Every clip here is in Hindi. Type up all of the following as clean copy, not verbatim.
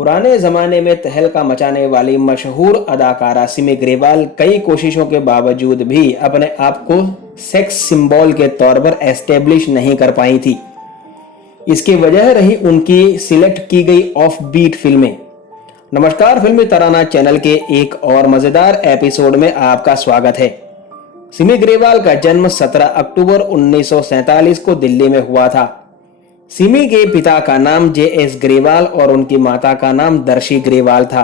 पुराने जमाने में तहलका मचाने वाली मशहूर अदाकारा सिमी ग्रेवाल कई कोशिशों के बावजूद भी अपने आप को सेक्स सिंबल के तौर पर एस्टेब्लिश नहीं कर पाई थी। इसकी वजह रही उनकी सिलेक्ट की गई ऑफ बीट फिल्में। नमस्कार, फिल्मी तराना चैनल के एक और मजेदार एपिसोड में आपका स्वागत है। सिमी ग्रेवाल का जन्म 17 अक्टूबर 1947 को दिल्ली में हुआ था। सिमी के पिता का नाम J.S. ग्रेवाल और उनकी माता का नाम दर्शी ग्रेवाल था।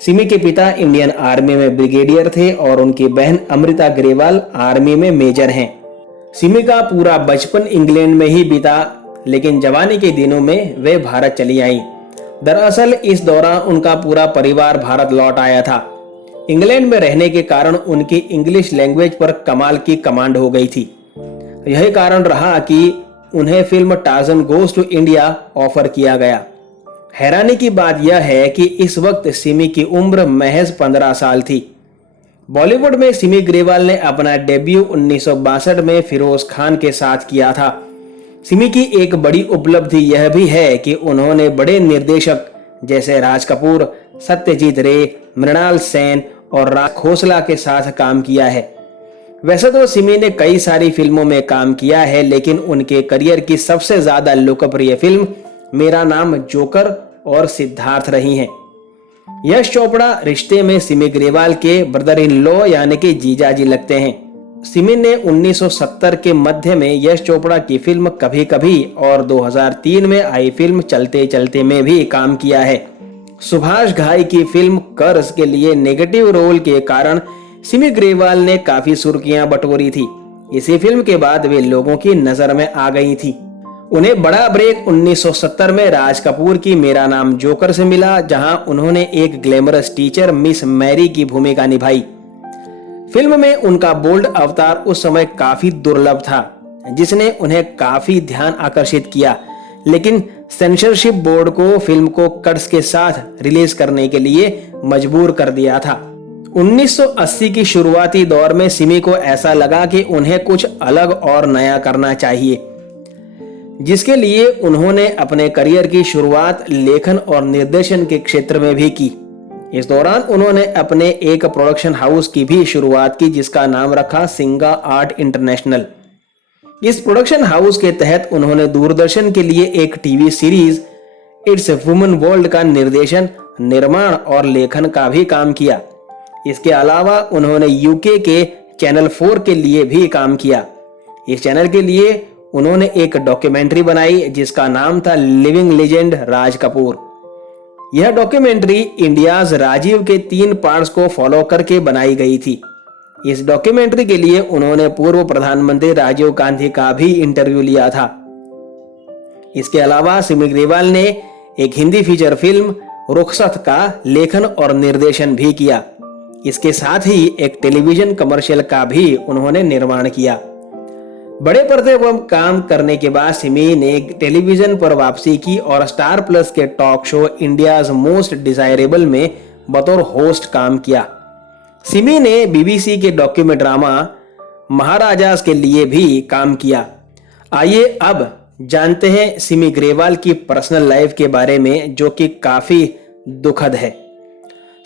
सिमी के पिता इंडियन आर्मी में ब्रिगेडियर थे और उनकी बहन अमृता ग्रेवाल आर्मी में मेजर हैं। सिमी का पूरा बचपन इंग्लैंड में ही बीता, लेकिन जवानी के दिनों में वे भारत चली आई। दरअसल इस दौरान उनका पूरा परिवार भारत लौट आया था। इंग्लैंड में रहने के कारण उनकी इंग्लिश लैंग्वेज पर कमाल की कमांड हो गई थी। यही कारण रहा कि उन्हें film Tarzan goes to India offer किया गया। हैरानी की बात यह है कि इस वक्त सिमी की उम्र महज 15 साल थी। बॉलीवुड में सिमी ग्रेवाल ने अपना डेब्यू 1962 में फिरोज खान के साथ किया था। सिमी की एक बड़ी उपलब्धि यह भी है कि उन्होंने बड़े निर्देशक जैसे राज कपूर, सत्यजीत रे, मृणाल सेन और राज खोसला के साथ काम किया है। वैसे तो सिमी ने कई सारी फिल्मों में काम किया है, लेकिन उनके करियर की सबसे ज्यादा लोकप्रिय फिल्म मेरा नाम जोकर और सिद्धार्थ रही हैं। यश चोपड़ा रिश्ते में सिमी ग्रेवाल के ब्रदर इन लॉ यानी कि जीजाजी लगते हैं। सिमी ने 1970 के मध्य में यश चोपड़ा की फिल्म कभी कभी और 2003 में आई फिल्म चलते चलते में भी काम किया है। सुभाष घाई की फिल्म कर्ज के लिए नेगेटिव रोल के कारण सिमी ग्रेवाल ने काफी सुर्खियां बटोरी थी। इसी फिल्म के बाद वे लोगों की नजर में आ गई थी। उन्हें बड़ा ब्रेक 1970 में राज कपूर की मेरा नाम जोकर से मिला, जहां उन्होंने एक ग्लैमरस टीचर मिस मैरी की भूमिका निभाई। फिल्म में उनका बोल्ड अवतार उस समय काफी दुर्लभ था, जिसने उन्हें काफी ध्यान आकर्षित किया, लेकिन सेंसरशिप बोर्ड को फिल्म को कट्स के साथ रिलीज करने के लिए मजबूर कर दिया था। 1980 की शुरुआती दौर में सिमी को ऐसा लगा कि उन्हें कुछ अलग और नया करना चाहिए, जिसके लिए उन्होंने अपने करियर की शुरुआत लेखन और निर्देशन के क्षेत्र में भी की। इस दौरान उन्होंने अपने एक प्रोडक्शन हाउस की भी शुरुआत की, जिसका नाम रखा सिंगा आर्ट इंटरनेशनल। इस प्रोडक्शन हाउस के तहत उन्होंने दूरदर्शन के लिए एक TV series it's woman world का निर्देशन, निर्माण और लेखन का भी काम किया। इसके अलावा उन्होंने यूके के चैनल 4 के लिए भी काम किया। इस चैनल के लिए उन्होंने एक डॉक्यूमेंट्री बनाई जिसका नाम था लिविंग लेजेंड राज कपूर। यह डॉक्यूमेंट्री इंडियाज राजीव के 3 पार्ट्स को फॉलो करके बनाई गई थी। इस डॉक्यूमेंट्री के लिए उन्होंने पूर्व प्रधानमंत्री राजीव गांधी का भी इंटरव्यू लिया था। इसके अलावा सिमी ग्रेवाल ने एक हिंदी फीचर फिल्म रुखसत का लेखन और निर्देशन भी किया। इसके साथ ही एक टेलीविजन कमर्शियल का भी उन्होंने निर्माण किया। बड़े पर्दे पर काम करने के बाद सिमी ने टेलीविजन पर वापसी की और स्टार प्लस के talk show India's most desirable में बतौर होस्ट काम किया। सिमी ने बीबीसी के डॉक्यूमेंट ड्रामा महाराजास के लिए भी काम किया। आइए अब जानते हैं सिमी ग्रेवाल की पर्सनल लाइफ के बारे में, जो कि काफी दुखद है।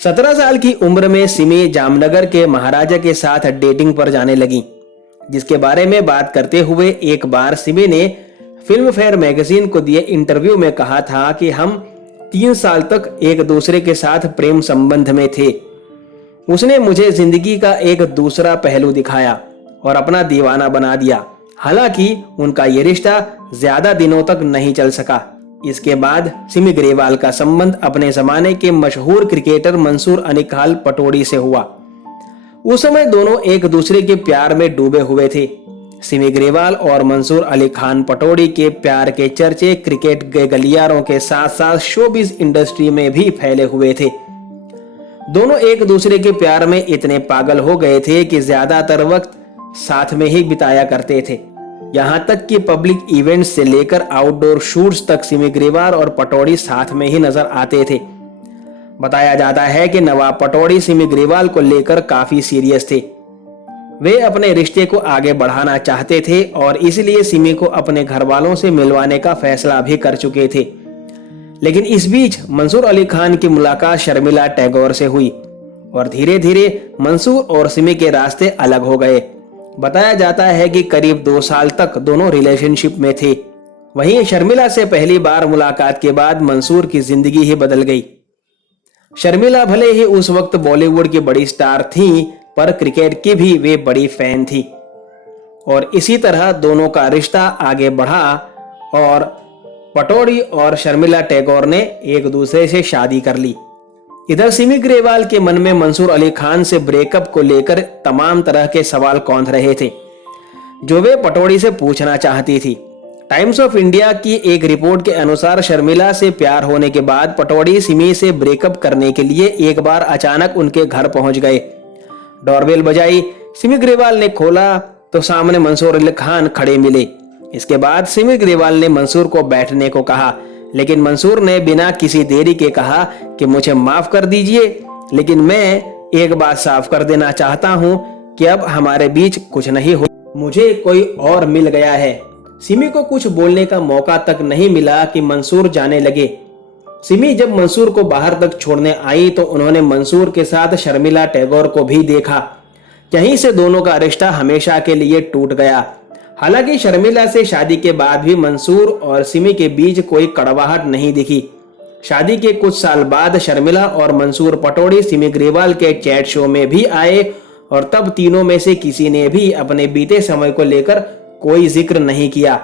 17 साल की उम्र में सिमी जामनगर के महाराजा के साथ डेटिंग पर जाने लगी, जिसके बारे में बात करते हुए एक बार सिमी ने फिल्म फेयर मैगजीन को दिए इंटरव्यू में कहा था कि हम 3 साल तक एक दूसरे के साथ प्रेम संबंध में थे। उसने मुझे जिंदगी का एक दूसरा पहलू दिखाया और अपना दीवाना बना दिया। हालांकि उनका यह रिश्ता ज्यादा दिनों तक नहीं चल सका। इसके बाद सिमी ग्रेवाल का संबंध अपने जमाने के मशहूर क्रिकेटर मंसूर अली खान पटौड़ी से हुआ। उस समय दोनों एक दूसरे के प्यार में डूबे हुए थे। सिमी ग्रेवाल और मंसूर अली खान पटौड़ी के प्यार के चर्चे क्रिकेट के गलियारों के साथ साथ शोबिज इंडस्ट्री में भी फैले हुए थे। दोनों एक दूसरे के प्यार में इतने पागल हो गए थे कि ज्यादातर वक्त साथ में ही बिताया करते थे। यहाँ तक कि पब्लिक इवेंट्स से लेकर आउटडोर शूट्स तक सिमी ग्रेवाल और पटौड़ी साथ में ही नजर आते थे। बताया जाता है कि नवाब पटौड़ी सिमी ग्रेवाल को लेकर काफी सीरियस थे। वे अपने रिश्ते को आगे बढ़ाना चाहते थे और इसलिए सिमी को अपने घर वालों से मिलवाने का फैसला भी कर चुके थे। लेकिन इस बीच मंसूर अली खान की मुलाकात शर्मिला टैगोर से हुई और धीरे धीरे मंसूर और सिमी के रास्ते अलग हो गए। बताया जाता है कि करीब 2 साल तक दोनों रिलेशनशिप में थे। वहीं शर्मिला से पहली बार मुलाकात के बाद मंसूर की जिंदगी ही बदल गई। शर्मिला भले ही उस वक्त बॉलीवुड की बड़ी स्टार थीं, पर क्रिकेट की भी वे बड़ी फैन थी और इसी तरह दोनों का रिश्ता आगे बढ़ा और पटौड़ी और शर्मिला टैगोर ने एक दूसरे से शादी कर ली। इधर सिमी ग्रेवाल के मन में मंसूर अली खान से ब्रेकअप को लेकर तमाम तरह के सवाल कौंध रहे थे, जो वे पटौड़ी से पूछना चाहती थी। टाइम्स ऑफ इंडिया की एक रिपोर्ट के अनुसार शर्मिला से प्यार होने के बाद पटौड़ी सिमी से ब्रेकअप करने के लिए एक बार अचानक उनके घर पहुंच गए। डोरबेल बजाई, सिमी ग्रेवाल ने खोला तो सामने मंसूर अली खान खड़े मिले। इसके बाद सिमी ग्रेवाल ने मंसूर को बैठने को कहा, लेकिन मंसूर ने बिना किसी देरी के कहा कि मुझे माफ कर दीजिए, लेकिन मैं एक बात साफ कर देना चाहता हूं कि अब हमारे बीच कुछ नहीं हो, मुझे कोई और मिल गया है। सिमी को कुछ बोलने का मौका तक नहीं मिला कि मंसूर जाने लगे। सिमी जब मंसूर को बाहर तक छोड़ने आई तो उन्होंने मंसूर के साथ शर्मिला टैगोर को भी देखा। यहीं से दोनों का रिश्ता हमेशा के लिए टूट गया। हालांकि शर्मिला से शादी के बाद भी मंसूर और सिमी के बीच कोई कड़वाहट नहीं दिखी। शादी के कुछ साल बाद शर्मिला और मंसूर पटौड़ी सिमी ग्रेवाल के चैट शो में भी आए और तब तीनों में से किसी ने भी अपने बीते समय को लेकर कोई जिक्र नहीं किया।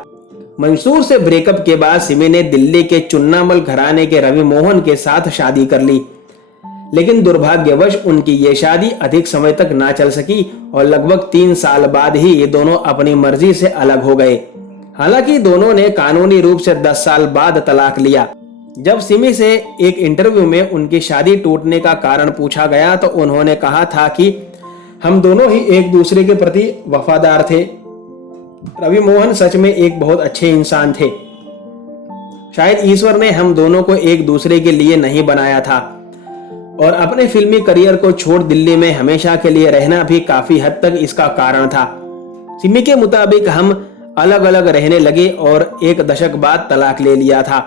मंसूर से ब्रेकअप के बाद सिमी ने दिल्ली के चुन्नामल घराने के रवि मोहन के साथ शादी कर ली, लेकिन दुर्भाग्यवश उनकी ये शादी अधिक समय तक ना चल सकी और लगभग 3 साल बाद ही ये दोनों अपनी मर्जी से अलग हो गए। हालांकि दोनों ने कानूनी रूप से 10 साल बाद तलाक लिया। जब सिमी से एक इंटरव्यू में उनकी शादी टूटने का कारण पूछा गया तो उन्होंने कहा था कि हम दोनों ही एक दूसरे के प्रति वफादार थे। रवि मोहन सच में एक बहुत अच्छे इंसान थे। शायद ईश्वर ने हम दोनों को एक दूसरे के लिए नहीं बनाया था और अपने फिल्मी करियर को छोड़ दिल्ली में हमेशा के लिए रहना भी काफी हद तक इसका कारण था। सिमी के मुताबिक हम अलग अलग रहने लगे और 1 दशक बाद तलाक ले लिया था।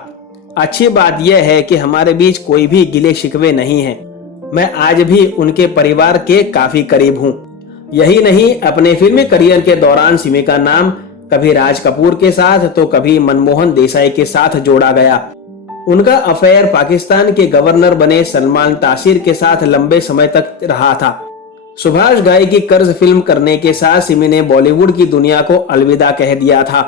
अच्छी बात यह है कि हमारे बीच कोई भी गिले शिकवे नहीं है। मैं आज भी उनके परिवार के काफी करीब हूँ। यही नहीं, अपने फिल्मी करियर के दौरान सिमी का नाम कभी राज कपूर के साथ तो कभी मनमोहन देसाई के साथ जोड़ा गया। उनका अफेयर पाकिस्तान के गवर्नर बने सलमान तासीर के साथ लंबे समय तक रहा था। सुभाष घाई की कर्ज फिल्म करने के साथ सिमी ने बॉलीवुड की दुनिया को अलविदा कह दिया था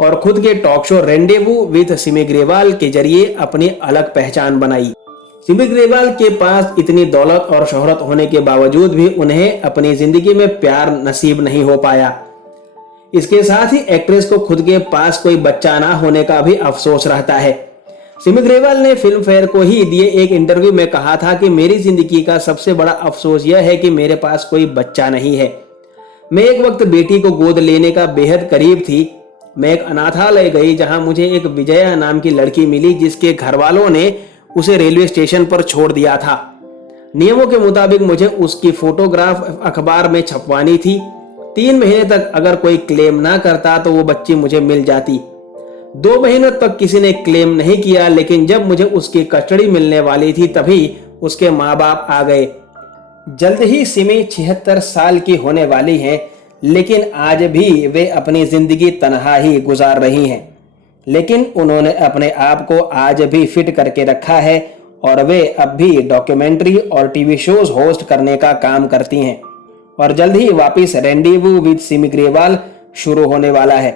और खुद के talk show rendezvous with Simi Grewal के जरिए अपनी अलग पहचान बनाई। सिमी ग्रेवाल के पास इतनी दौलत और शोहरत होने के बावजूद भी उन्हें अपनी जिंदगी में प्यार नसीब नहीं हो पाया। इसके साथ ही एक्ट्रेस को खुद के पास कोई बच्चा ना होने का भी अफसोस रहता है। सिमी ग्रेवाल ने फिल्म फेयर को ही दिए एक इंटरव्यू में कहा था कि मेरी जिंदगी का सबसे बड़ा अफसोस यह है कि मेरे पास कोई बच्चा नहीं है। मैं एक वक्त बेटी को गोद लेने का बेहद करीब थी। मैं एक अनाथालय गई जहां मुझे एक विजया नाम की लड़की मिली जिसके घर वालों ने उसे रेलवे स्टेशन पर छोड़ दिया था। नियमों के मुताबिक मुझे उसकी फोटोग्राफ अखबार में छपवानी थी। 3 महीने तक अगर कोई क्लेम ना करता तो वो बच्ची मुझे मिल जाती। 2 महीनों तक किसी ने क्लेम नहीं किया, लेकिन जब मुझे उसकी कस्टडी मिलने वाली थी तभी उसके माँ बाप आ गए। जल्द ही सिमी 76 साल की होने वाली हैं, लेकिन आज भी वे अपनी जिंदगी तन्हा ही गुजार रही हैं। लेकिन उन्होंने अपने आप को आज भी फिट करके रखा है और वे अब भी डॉक्यूमेंट्री और टीवी शोज होस्ट करने का काम करती हैं और जल्द ही वापस रेंडेवू विद सिमी ग्रेवाल शुरू होने वाला है।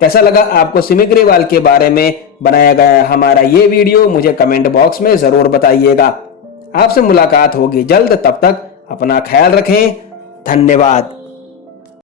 कैसा लगा आपको सिमी ग्रेवाल के बारे में बनाया गया हमारा ये वीडियो, मुझे कमेंट बॉक्स में जरूर बताइएगा। आपसे मुलाकात होगी जल्द, तब तक अपना ख्याल रखें। धन्यवाद।